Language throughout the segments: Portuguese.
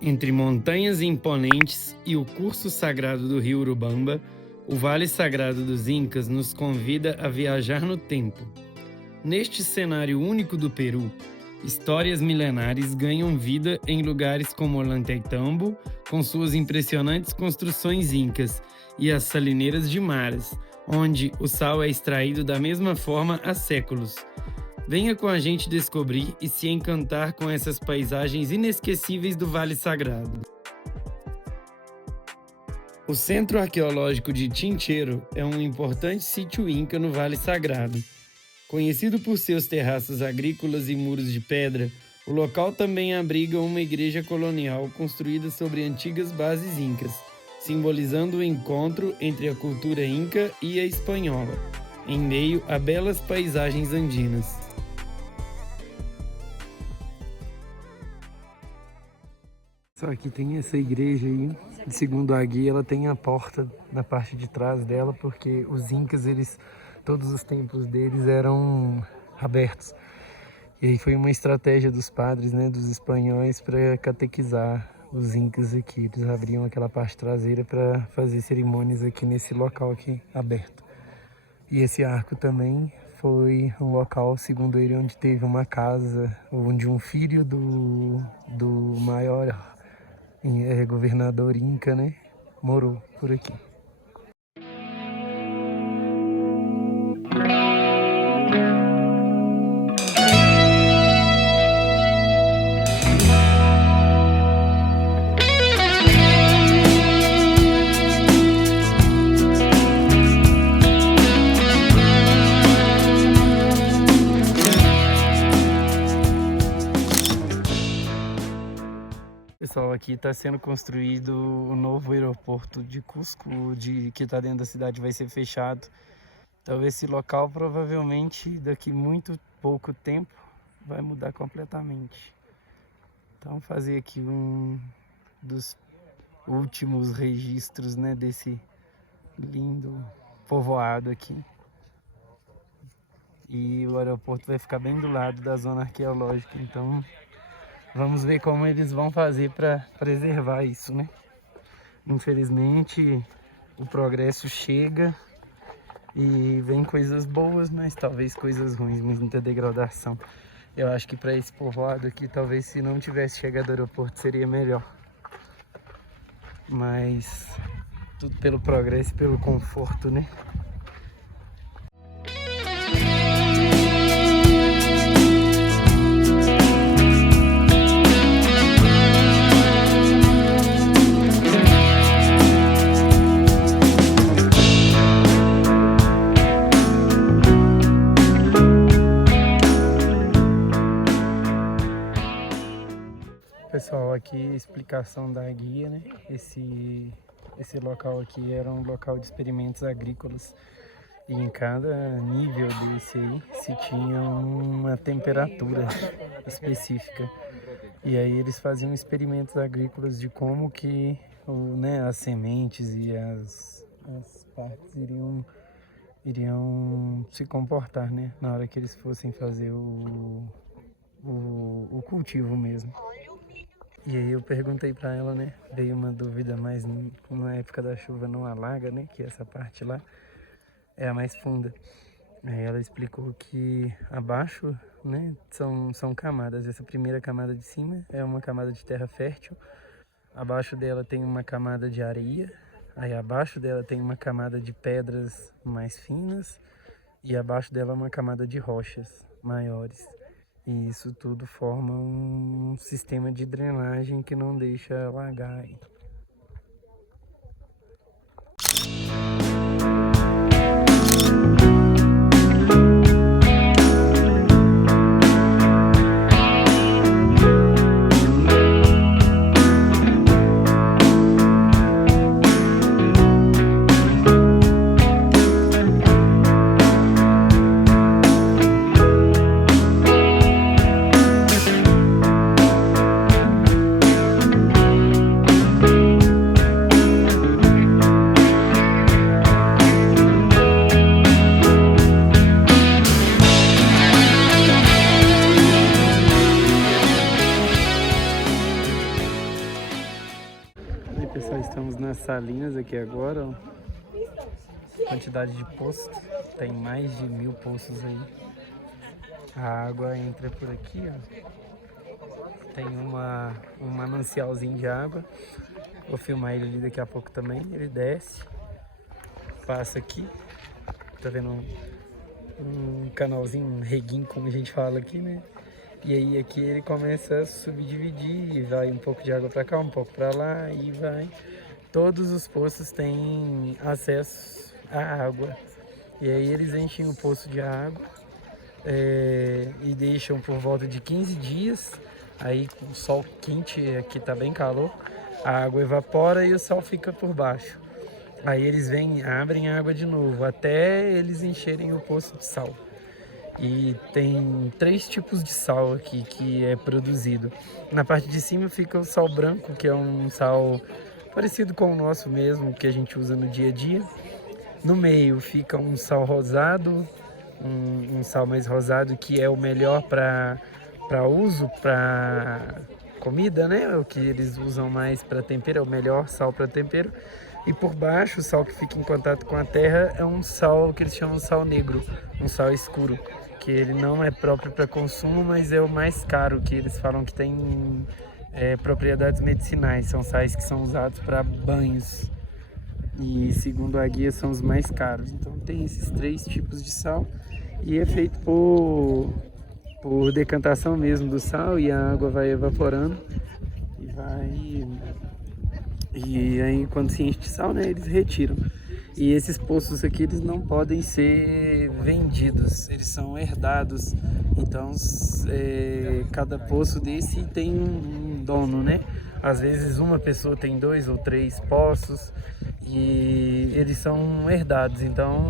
Entre montanhas imponentes e o curso sagrado do rio Urubamba, o Vale Sagrado dos Incas nos convida a viajar no tempo. Neste cenário único do Peru, histórias milenares ganham vida em lugares como Ollantaytambo, com suas impressionantes construções incas, e as salineiras de Maras, onde o sal é extraído da mesma forma há séculos. Venha com a gente descobrir e se encantar com essas paisagens inesquecíveis do Vale Sagrado. O Centro Arqueológico de Chinchero é um importante sítio inca no Vale Sagrado. Conhecido por seus terraços agrícolas e muros de pedra, o local também abriga uma igreja colonial construída sobre antigas bases incas, simbolizando o encontro entre a cultura inca e a espanhola, em meio a belas paisagens andinas. Só que tem essa igreja aí, segundo a guia, ela tem a porta na parte de trás dela, porque os incas, todos os templos deles eram abertos. E aí foi uma estratégia dos padres, né, dos espanhóis, para catequizar os incas aqui. Eles abriam aquela parte traseira para fazer cerimônias aqui nesse local aqui aberto. E esse arco também foi um local, segundo ele, onde teve uma casa, onde um filho do maior governador inca, né, morou por aqui. Pessoal, aqui está sendo construído o novo aeroporto de Cusco, que está dentro da cidade, vai ser fechado. Então esse local provavelmente daqui muito pouco tempo vai mudar completamente. Então fazer aqui um dos últimos registros, né, desse lindo povoado aqui. E o aeroporto vai ficar bem do lado da zona arqueológica, então vamos ver como eles vão fazer para preservar isso, né? Infelizmente, o progresso chega e vem coisas boas, mas talvez coisas ruins, muita degradação. Eu acho que para esse povoado aqui, talvez se não tivesse chegado ao aeroporto, seria melhor. Mas tudo pelo progresso e pelo conforto, né? Pessoal, aqui a explicação da guia, né? Esse local aqui era um local de experimentos agrícolas e em cada nível desse aí se tinha uma temperatura específica. E aí eles faziam experimentos agrícolas de como que as sementes e as partes iriam se comportar, né? Na hora que eles fossem fazer o cultivo mesmo. E aí eu perguntei pra ela, né, veio uma dúvida, mas na época da chuva não alaga, né, que essa parte lá é a mais funda. Aí ela explicou que abaixo, né, são camadas. Essa primeira camada de cima é uma camada de terra fértil, abaixo dela tem uma camada de areia, aí abaixo dela tem uma camada de pedras mais finas e abaixo dela uma camada de rochas maiores. E isso tudo forma um sistema de drenagem que não deixa alagar. Salinas aqui agora, ó. Quantidade de poços, tem mais de 1000 poços aí. A água entra por aqui, ó. Tem um manancialzinho de água. Vou filmar ele ali daqui a pouco também. Ele desce, passa aqui. Tá vendo um canalzinho, um reguinho, como a gente fala aqui, né? E aí aqui ele começa a subdividir e vai um pouco de água para cá, um pouco para lá e vai. Todos os poços têm acesso à água. E aí eles enchem o poço de água e deixam por volta de 15 dias. Aí com o sol quente, aqui tá bem calor, a água evapora e o sal fica por baixo. Aí eles vêm, abrem a água de novo, até eles encherem o poço de sal. E tem 3 tipos de sal aqui que é produzido. Na parte de cima fica o sal branco, que é um sal parecido com o nosso mesmo, que a gente usa no dia a dia. No meio fica um sal rosado, um sal mais rosado, que é o melhor para uso, para comida, né? O que eles usam mais para tempero, é o melhor sal para tempero. E por baixo, o sal que fica em contato com a terra é um sal que eles chamam de sal negro, um sal escuro, que ele não é próprio para consumo, mas é o mais caro, que eles falam que tem propriedades medicinais, são sais que são usados para banhos. E segundo a guia são os mais caros. Então tem esses 3 tipos de sal e é feito por decantação mesmo do sal, e a água vai evaporando e aí quando se enche de sal, né, eles retiram. E esses poços aqui, eles não podem ser vendidos, eles são herdados. Então cada poço desse tem um dono, né? Às vezes uma pessoa tem 2 ou 3 poços e eles são herdados. Então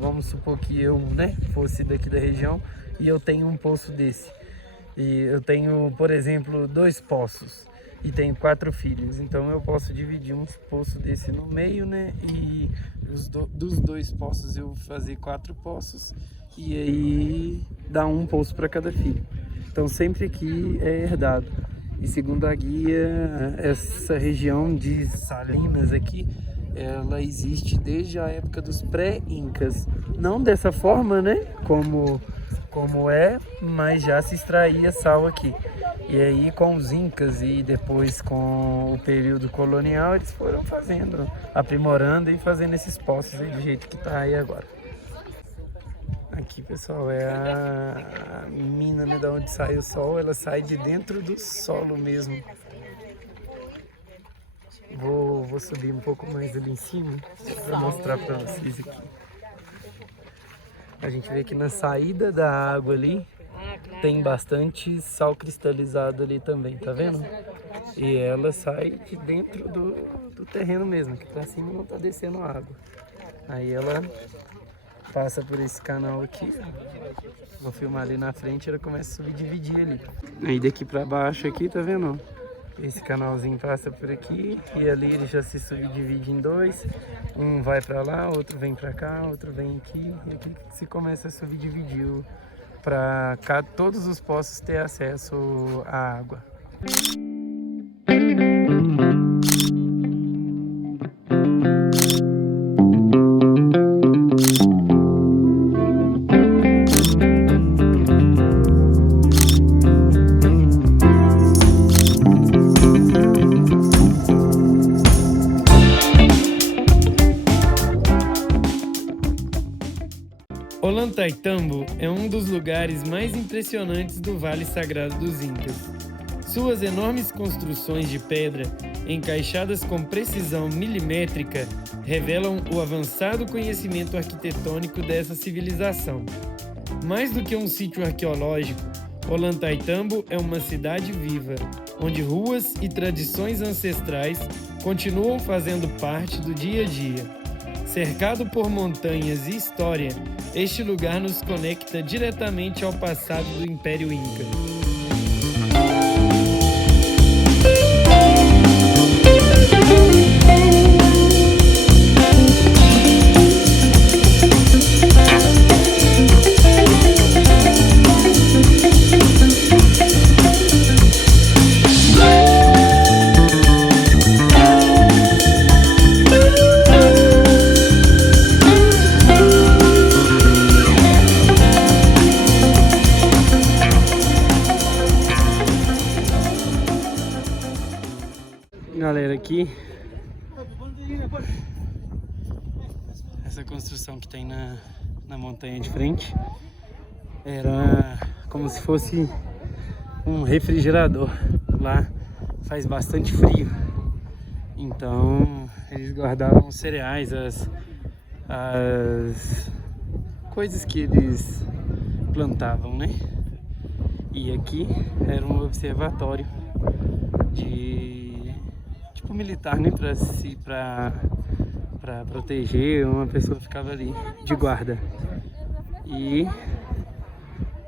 vamos supor que eu, né, fosse daqui da região e eu tenho um poço desse. E eu tenho, por exemplo, 2 poços e tenho 4 filhos. Então eu posso dividir um poço desse no meio, né? E dos 2 poços eu fazer 4 poços e aí dá um poço para cada filho. Então sempre aqui é herdado. E segundo a guia, essa região de Salinas aqui, ela existe desde a época dos pré-incas. Não dessa forma, né? Como é, mas já se extraía sal aqui. E aí com os incas e depois com o período colonial, eles foram fazendo, aprimorando e fazendo esses poços aí do jeito que tá aí agora. Aqui, pessoal, é a mina, né, da onde sai o sol. Ela sai de dentro do solo mesmo. Vou subir um pouco mais ali em cima para mostrar para vocês aqui. A gente vê que na saída da água ali tem bastante sal cristalizado ali também, tá vendo? E ela sai de dentro do terreno mesmo, que pra cima não tá descendo água. Aí ela passa por esse canal aqui, vou filmar ali na frente, ela começa a subdividir ali. Aí daqui pra baixo aqui, tá vendo? Esse canalzinho passa por aqui e ali ele já se subdivide em 2. Um vai pra lá, outro vem pra cá, outro vem aqui. E aqui se começa a subdividir para todos os poços ter acesso à água. Ollantaytambo é um dos lugares mais impressionantes do Vale Sagrado dos Incas. Suas enormes construções de pedra, encaixadas com precisão milimétrica, revelam o avançado conhecimento arquitetônico dessa civilização. Mais do que um sítio arqueológico, Ollantaytambo é uma cidade viva, onde ruas e tradições ancestrais continuam fazendo parte do dia a dia. Cercado por montanhas e história, este lugar nos conecta diretamente ao passado do Império Inca. aqui, essa construção que tem na montanha de frente, era como se fosse um refrigerador. Lá faz bastante frio, então eles guardavam os cereais, as coisas que eles plantavam, né? E aqui era um observatório de tipo militar, né? Para proteger, uma pessoa ficava ali de guarda. E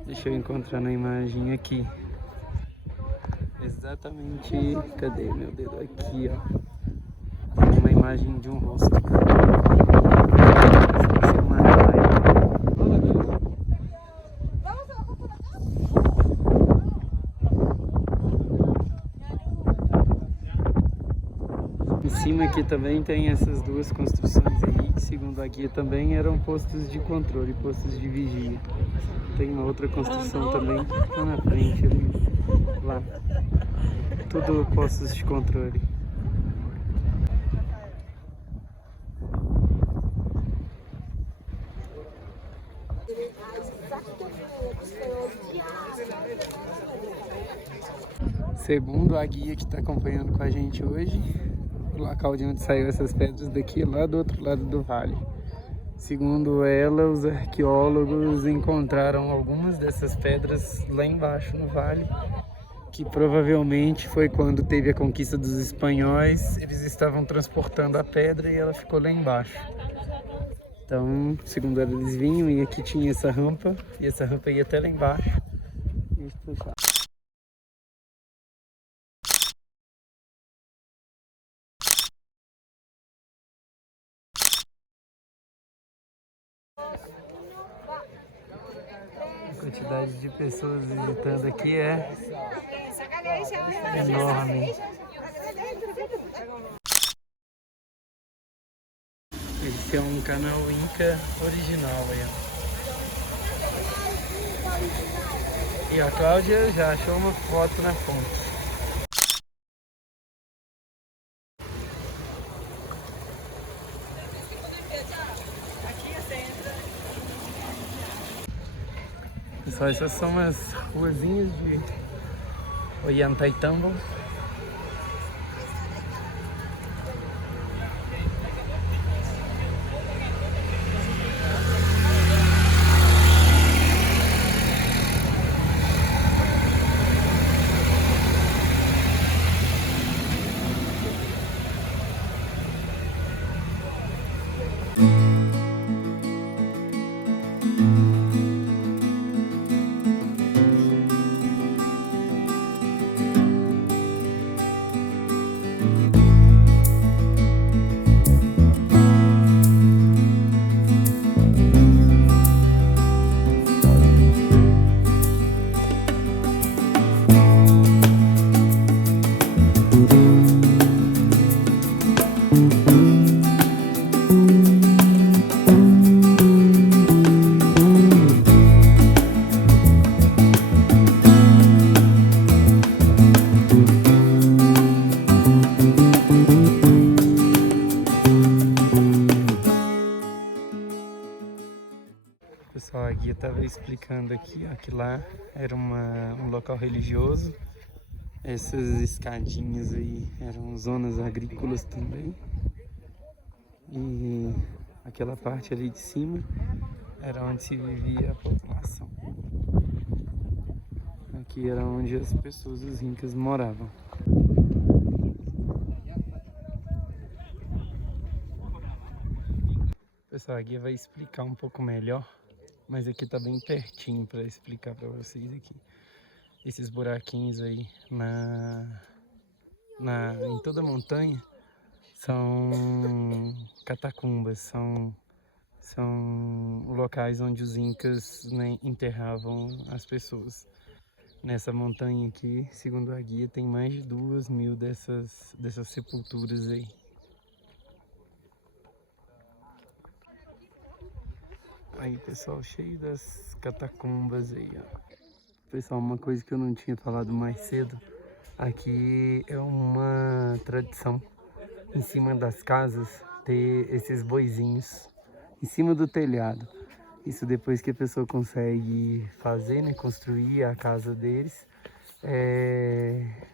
deixa eu encontrar na imagem aqui. Exatamente, cadê meu dedo? Aqui, ó. Tem uma imagem de um rosto. Em cima aqui também tem essas duas construções aí, que segundo a guia também eram postos de controle, postos de vigia. Tem uma outra construção também lá na frente ali, lá. Tudo postos de controle. Segundo a guia que está acompanhando com a gente hoje, o local de onde saiu essas pedras daqui é lá do outro lado do vale. Segundo ela, os arqueólogos encontraram algumas dessas pedras lá embaixo no vale, que provavelmente foi quando teve a conquista dos espanhóis, eles estavam transportando a pedra e ela ficou lá embaixo. Então, segundo ela, eles vinham e aqui tinha essa rampa, e essa rampa ia até lá embaixo. A quantidade de pessoas visitando aqui é enorme. Esse é um canal Inca original aí, ó. E a Cláudia já achou uma foto na fonte. Pessoal, essas são as ruazinhas de Ollantaytambo. Pessoal, a guia estava explicando aqui, ó, que lá era um local religioso. Essas escadinhas aí eram zonas agrícolas também. E aquela parte ali de cima era onde se vivia a população. Aqui era onde as pessoas, os incas, moravam. Pessoal, a guia vai explicar um pouco melhor, mas aqui tá bem pertinho para explicar para vocês aqui. Esses buraquinhos aí em toda a montanha são catacumbas, são locais onde os incas, né, enterravam as pessoas. Nessa montanha aqui, segundo a guia, tem mais de 2.000 dessas sepulturas aí. Aí, pessoal, cheio das catacumbas aí, ó. Pessoal, uma coisa que eu não tinha falado mais cedo, aqui é uma tradição em cima das casas, ter esses boizinhos em cima do telhado. Isso depois que a pessoa consegue fazer, né, construir a casa deles,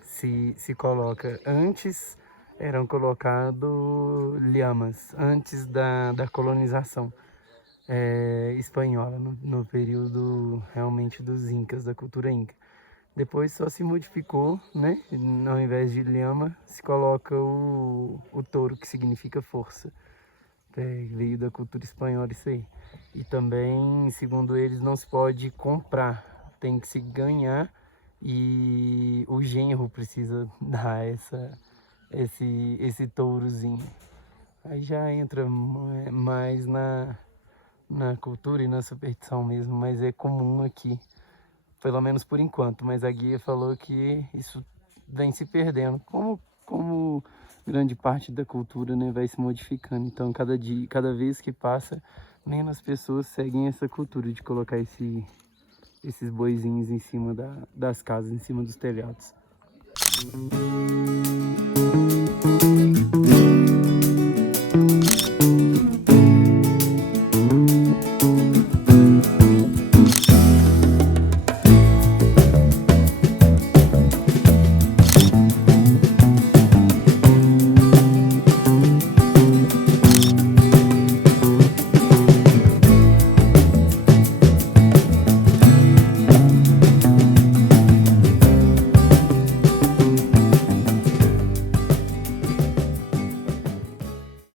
se coloca. Antes eram colocados lhamas, antes da colonização espanhola, no período realmente dos incas, da cultura inca. Depois só se modificou, né? Ao invés de lhama, se coloca o touro, que significa força. Veio da cultura espanhola isso aí. E também, segundo eles, não se pode comprar, tem que se ganhar, e o genro precisa dar esse tourozinho. Aí já entra mais na cultura e na superstição mesmo, mas é comum aqui, pelo menos por enquanto. Mas a guia falou que isso vem se perdendo, como grande parte da cultura, né, vai se modificando. Então, cada vez que passa, menos pessoas seguem essa cultura de colocar esses boizinhos em cima das casas, em cima dos telhados.